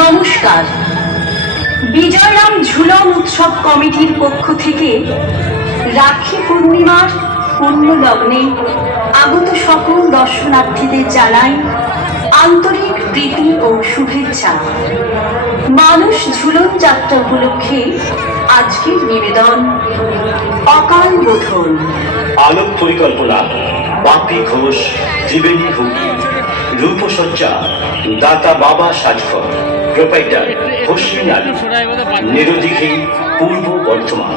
নমস্কার। বিজয়রাম ঝুলন উৎসব কমিটির পক্ষ থেকে রাখি পূর্ণিমার পূর্ণ লগ্নে আগত সকল দর্শনার্থীদের জানাই আন্তরিক প্রীতি ও শুভেচ্ছা। মানুষ ঝুলন যাত্রা উপলক্ষে আজকের নিবেদন অকাল বোধন। আলোক পরিকল্পনা বাপি ঘোষ, ত্রিবেণী হুগলি। রূপসজ্জা দাতা বাবা সাজঘর, প্রোপাইটার হোসেন আলী, নিরদিঘি, পূর্ব বর্ধমান।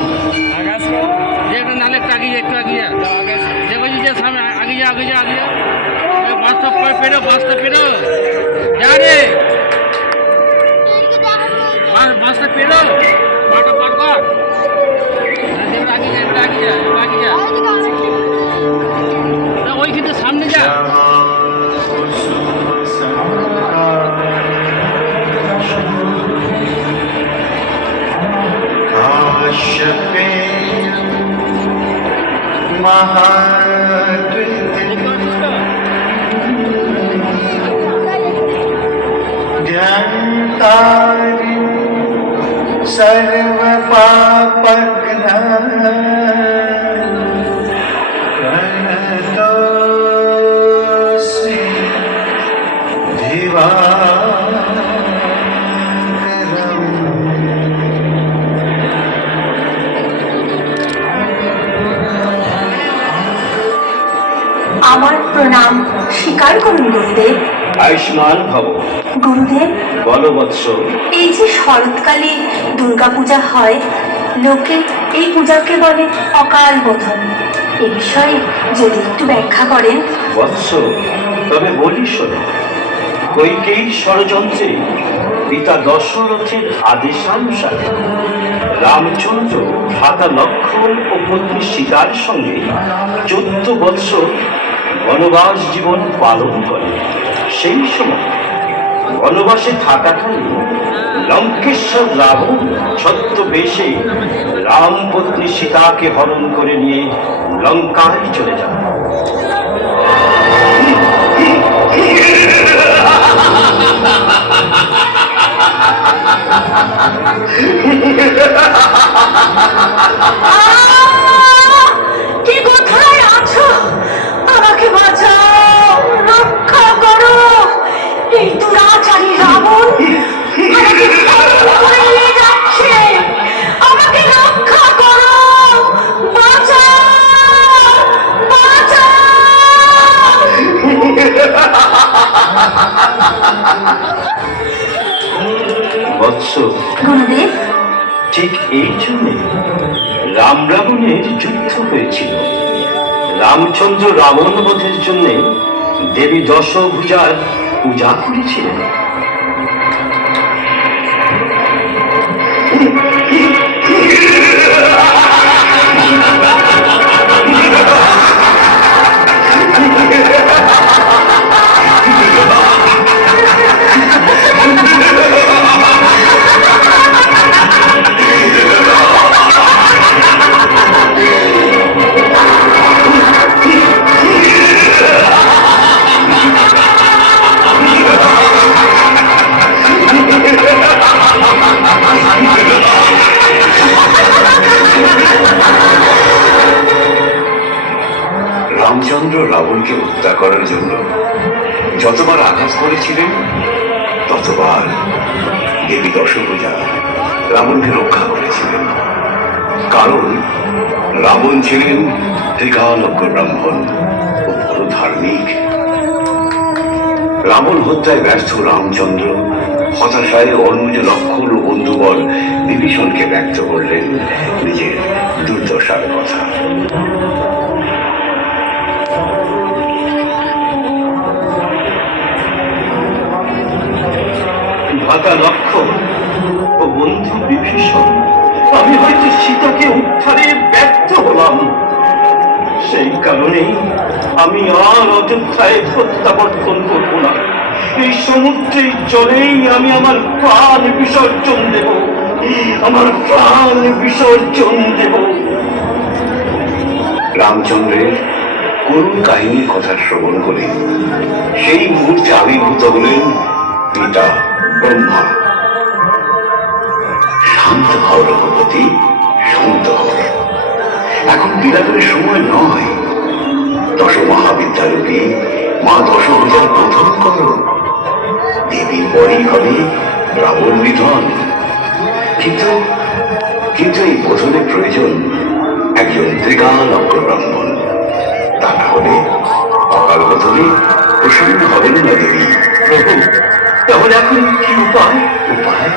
ওইখানে সামনে যা ज्ञानतारि सर्व प्रणतोऽस्मि আমার প্রণাম স্বীকার করুন গুরুদেব। আয়ুষ্মান ভব। গুরুদেব, বলো বৎস। এই যে শরৎকালে দুর্গাপূজা হয়, লোকে এই পূজাকে বলে অকাল বোধন। এ বিষয়ে যদি একটু ব্যাখ্যা করেন। বৎস, তবে বলি শোনো। কৈকেয়ীর ষড়যন্ত্রে পিতা দশরথের আদেশানুসারে রামচন্দ্র ভ্রাতা লক্ষ্মণ ও পত্নী সীতার সঙ্গে 14 বৎসর বনবাস জীবন পালন করে। সেই সময় বনবাসে থাকাকালীন লঙ্কেশ্বর রাবণ ছদ্মবেশে রাম পত্নী সীতাকে হরণ করে নিয়ে লঙ্কায় চলে যান। কি কোথায় আছো? আমাকে বাঁচাও, রক্ষা করো। এই দুরাচারী রাবণ আমাকে হরণ করে নিয়ে যাচ্ছে। আমাকে রক্ষা করো, বাঁচাও, বাঁচাও। বৎস, গুরুদেব, ঠিক এই জন্যে রাম রাবণের যুদ্ধ হয়েছিল। রামচন্দ্র রাবণ বধের জন্য দেবী দশভুজার পূজা করেছিলেন। রামচন্দ্র রাবণকে হত্যা করার জন্য যতবার আঘাত করেছিলেন ততবার দেবী দশভুজা রাবণকে রক্ষা করেছিলেন। কারণ রাবণ ছিলেন ত্রিকালজ্ঞ ব্রাহ্মণ ও বড় ধার্মিক। রাবণ হত্যায় ব্যর্থ রামচন্দ্র হতাশায় অনুজ লক্ষ্মণ ও বন্ধুবর বিভীষণকে ব্যক্ত করলেন নিজের দুর্দশার কথা। ভ্রাতা লক্ষ্মণ ও বন্ধু বিভীষণ, আমি হয়তো সীতাকে উদ্ধারে ব্যর্থ হলাম। সেই কারণেই আমি আর অযোধ্যায় প্রত্যাবর্তন করব না। এই সমুদ্রের জলেই আমি আমার প্রাণ বিসর্জন দেব, আমার প্রাণ বিসর্জন দেব। রামচন্দ্রের করুণ কাহিনীর কথা শ্রবণ করে সেই মুহূর্তে আবির্ভূত হলেন পিতা ব্রহ্মা। শান্ত হও রঘুপতি, শান্ত হও, এখন বিলাপের সময় নয়। দশ মহাবিদ্যারূপী মা দশভূজার বোধন করো, দেবীর পরেই হবে রাবণ নিধন। কিন্তু কিন্তু এই বোধনের প্রয়োজন একজন ত্রিকালজ্ঞ ব্রাহ্মণ, তা না হলে অকাল বোধনে প্রসন্ন হবেন না দেবী। প্রভু, তাহলে এখন কি উপায়? উপায়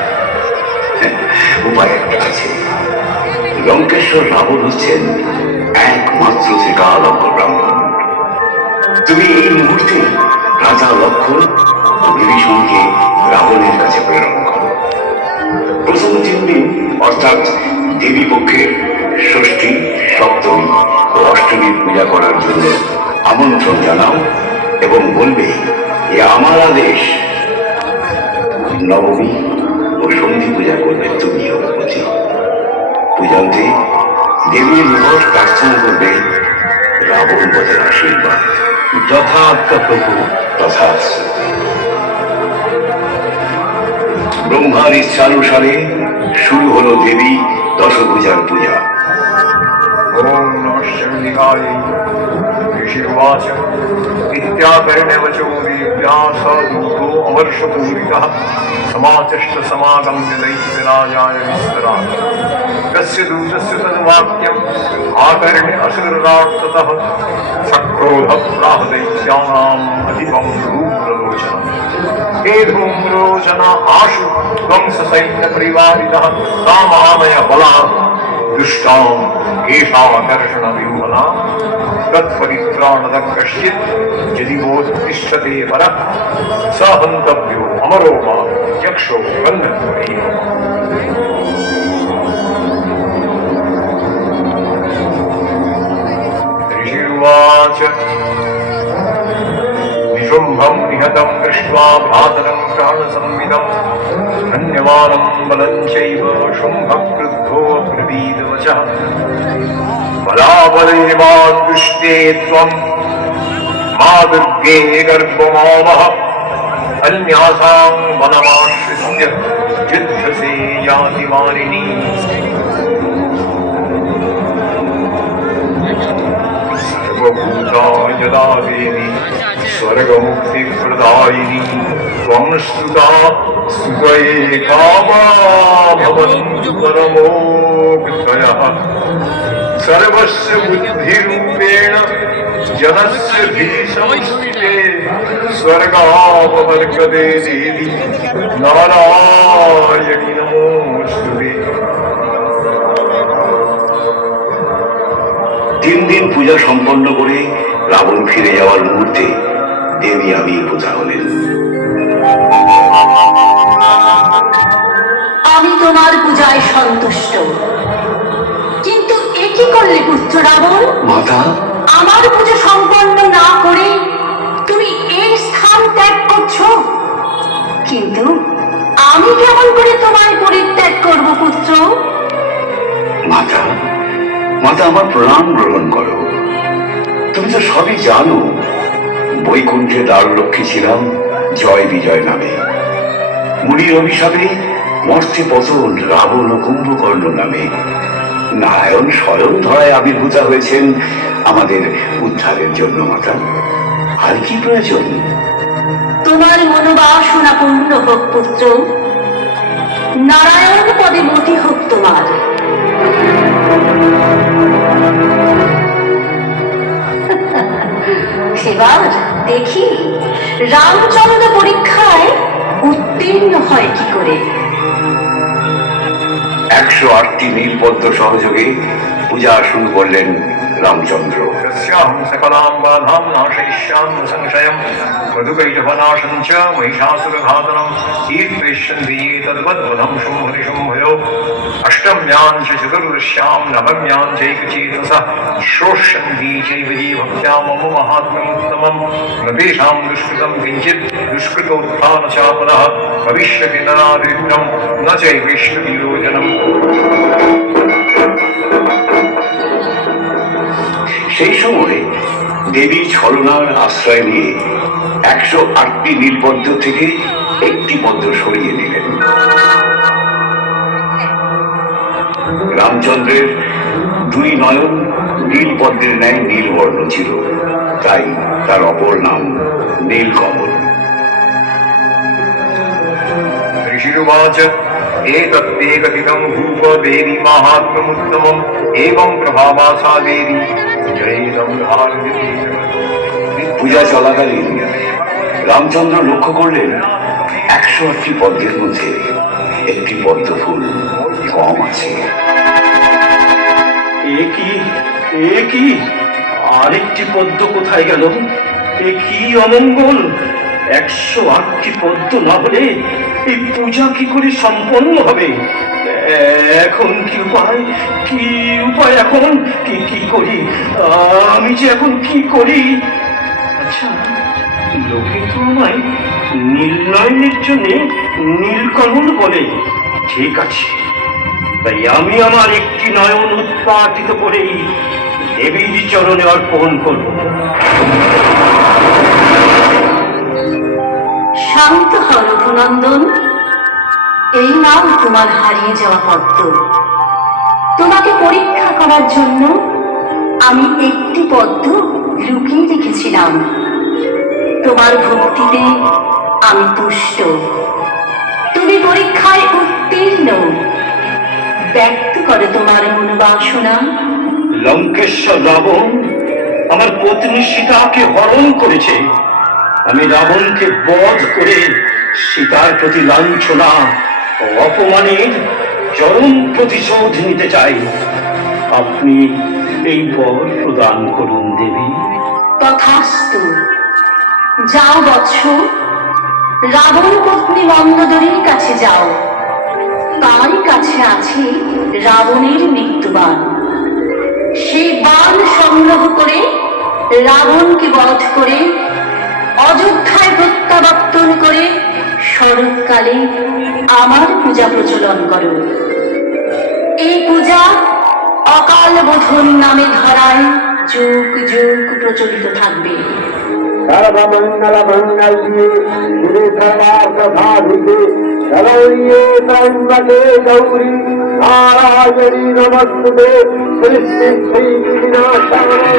উপায় একটা আছে। লঙ্কেশ্বর রাবণ হচ্ছেন একমাত্র ত্রিকালজ্ঞ ব্রাহ্মণ। তুমি এই মুহূর্তে রাজা লক্ষণ ও বিভীষণকে রাবণের কাছে প্রেরণ করো। প্রথম 3 দিন অর্থাৎ দেবী পক্ষের ষষ্ঠী, সপ্তমী ও অষ্টমীর পূজা করার জন্য আমন্ত্রণ জানাও এবং বলবে এ আমার আদেশ। নবমী ও সন্ধি পূজা করবে তুমি রঘুপতি। পূজান্তে দেবীর নিকট প্রার্থনা করবে রাবণ বধের আশীর্বাদ। যথার্থ প্রভু। তথাৎ। ব্রহ্মার ইচ্ছানুসারে শুরু হলো দেবী দশভূজার পূজা। ओम नमः शिवाय। ऋषिर्वाच इत्याकर्ण्य वचो व्यास दूतो अमर्षपूरितः समाचष्ट समागम्य दैत्यराजाय विस्तरात्। तस्य दूतस्य तद्वाक्यम् आकर्ण्य असुरराट्ततः सक्रोधः प्राह दैत्यानाम् अधिपं धूम्रलोचनम्। हे धूम्रलोचन आशु ध्वंससैन्यपरिवारितः कामामय बलात् दुष्टां केशाकर्षण व्यूहना तत्परित्राणद कश्चित् यदि बोधिष्ठते परः स हन्तव्यो अमरो वा यक्षो बन्धत्वमेव। ऋषिरुवाच निशुम्भं निहतं दृष्ट्वा भ्रातरं प्राणसंविदं धन्यमानं बलं चैव शुम्भः क्रुद्धो ब्रवीदवचः। बलाबले मादृष्टे त्वं मा दुर्गे गर्भमावः अन्यासां वनमाश्रित्य युध्यसे याति मारिणी। सर्वभूता यदा देवी स्वर्गमुक्तिप्रदायिनी त्वं स्तुता स्तुतये कामा भवन्तु परमोक्तयः। सर्वस्य बुद्धिरूपेण जनस्य भीषंस्ते स्वर्गापवर्गते देवी नारायणि नमोस्तुते। 3 দিন পূজা সম্পন্ন করে রাবণ ফিরে যাওয়ার মুহূর্তে দেবী আবির্ভূত হলেন। আমি তোমার পূজায় সন্তুষ্ট, কিন্তু এ কি করলে পুত্র রাবণ? মাতা, আমার পূজা সম্পন্ন না করে তুমি এই স্থান ত্যাগ করছো। কিন্তু আমি কেমন করে তোমায় পরিত্যাগ করব পুত্র? মাতা, মাতা আমার প্রণাম গ্রহণ করো। তুমি তো সবই জানো, বৈকুণ্ঠে দ্বাররক্ষী ছিলাম জয় বিজয় নামে। মুনির অভিশাপে মর্তে পতন রাবণ ও কুম্ভকর্ণ নামে। নারায়ণ স্বয়ং ধরায় আবির্ভূত হয়েছেন আমাদের উদ্ধারের জন্য। মাতা, আর কি প্রয়োজন? তোমার মনোবাসনা পূর্ণ হোক পুত্র, নারায়ণ পদে মতি হোক তোমার। এবার দেখি রামচন্দ্র পরীক্ষায় উত্তীর্ণ হয় কি করে। 108টি নীলপদ্ম সহযোগে পূজা শুরু করলেন রামচন্দ্র। तस्याहं सकलां बाधां नाशयिष्यामि न संशयं मधुकैटभनाशं च महिषासुरघातनं कीर्तयिष्यन्ति ये तद्वद्वधं शुम्भनिशुम्भयो अष्टम्यां च चतुर्दश्यां नवम्यां चैकचेतसः श्रोष्यन्ति चैव ये भक्त्या मम महात्म्यमुत्तमं न तेषां दुष्कृतं किञ्चित् दुष्कृतोत्थानचापदः भविष्यति नराधिकृतं न चैवेष्यति योजनम्। সেই সময় দেবী ছলনার আশ্রয় নিয়ে 108টি নীলপদ্ম থেকে একটি পদ্ম সরিয়ে নিলেন। রামচন্দ্রের দুই নয়ন নীলপদ্মের ন্যায় নীলবর্ণ ছিল, তাই তার অপর নাম নীলকমল। ऋषिरुवाच एतत्ते कथितं भूप देवी माहात्म्यमुत्तमम् एवं प्रभावा सा देवी जयेदं भारती। পূজা চলাকালীন রামচন্দ্র লক্ষ্য করলেন 108টি পদ্মের মধ্যে একটি পদ্ম ফুল কম আছে। এ কি আরেকটি পদ্ম কোথায় গেল? এ কি অমঙ্গল! 108টি পদ্ম না হলে এই পূজা কি করে সম্পন্ন হবে? এখন কি উপায় এখন কি করি? আমি যে এখন কি করি? আচ্ছা, লোকে তো আমায় নীলনয়নের জন্য নীলকমল বলে। ঠিক আছে, তাই আমি আমার একটি নয়ন উৎপাটিত করেই দেবীর চরণে অর্পণ করব। শান্ত হও রঘুনন্দন, এই নাও তোমার হারিয়ে যাওয়া পদ্ম। তোমাকে পরীক্ষা করার জন্য আমি একটি পদ্ম লুকিয়ে রেখেছিলাম। তোমার ভক্তিতে আমি তুষ্ট, তুমি পরীক্ষায় উত্তীর্ণ। ব্যক্ত করো তোমার মনোবাসনা। লঙ্কেশ্বর রাবণ আমার পত্নী সীতাকে হরণ করেছে। আমি রাবণকে বধ করে সীতার প্রতি লাঞ্ছনা ও অপমানের চরম প্রতিশোধ নিতে চাই। আপনি এই বর প্রদান করুন দেবী। তথাস্তু, যাও বৎস, রাবণ পত্নী মন্দোদরীর কাছে যাও। তার কাছে আছে রাবণের মৃত্যুবাণ। সেই বাণ সংগ্রহ করে রাবণকে বধ করে অযোধ্যায় প্রত্যাবর্তন করে শরৎকালে আমার পূজা প্রচলন করো। এই পূজা অকাল বোধন নামে ধরায় যুগ যুগ প্রচলিত থাকবে। सर्वमंगल मंगल्ये शिवे सर्वार्थ साधिके शरण्ये त्र्यंबके गौरी नारायणी नमस्तुते सृष्टि विनाशाय।